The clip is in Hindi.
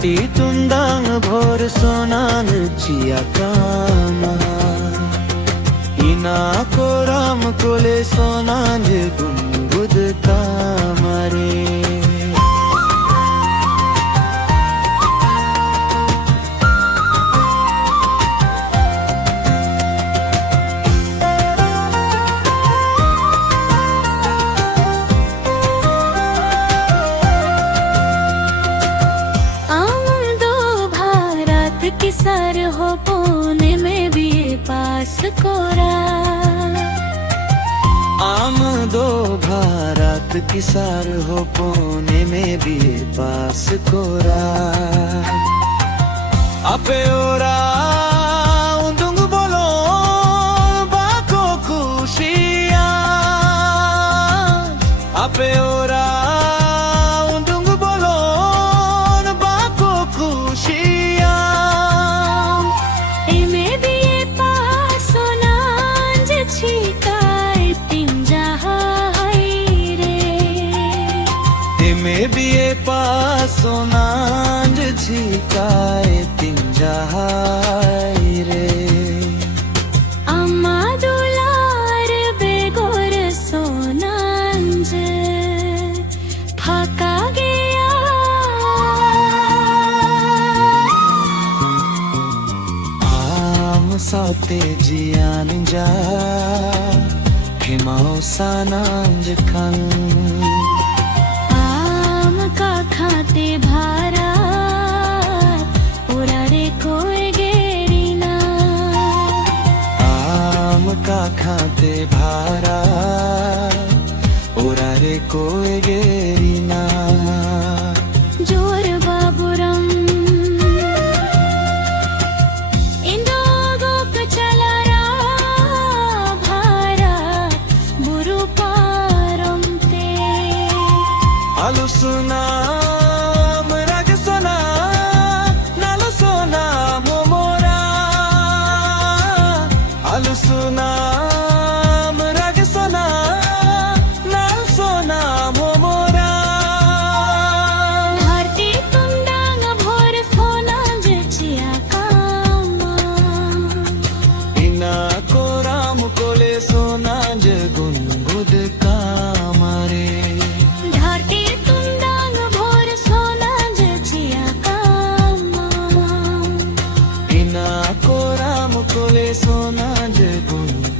Dharti tundang bhor sonan chia kama Ina koram kole sonan gungud kamare किसर हो पुणे में भी पास कोरा आम दो भारत किसार हो पुणे में भी पास कोरा अपे ओरा उंदुंग बोलो बाको खुशिया अपे ओरा उंदुंग बोलो बाको खुशिया में भी ये पासो नांज छिकाए तिंजाई रे अम्मा दुलार बेगोर सोनांज फाका गया आम साते जियान जा हिमाओ सानांज खन खाते भारा उरारे कोई गेरीना आम का खाते भारा उरारे कोई गेरीना जोर बाबुरम इंदो गोप चला रा भारा बुरु पारम ते आलुसुना Sunam ragsana nal sonam mora Dharti tundang bhor sonam chia kama Ina koram kole sonam gungud kamare Dharti tundang bhor sonam chia kama Ina koram kole sonam gungud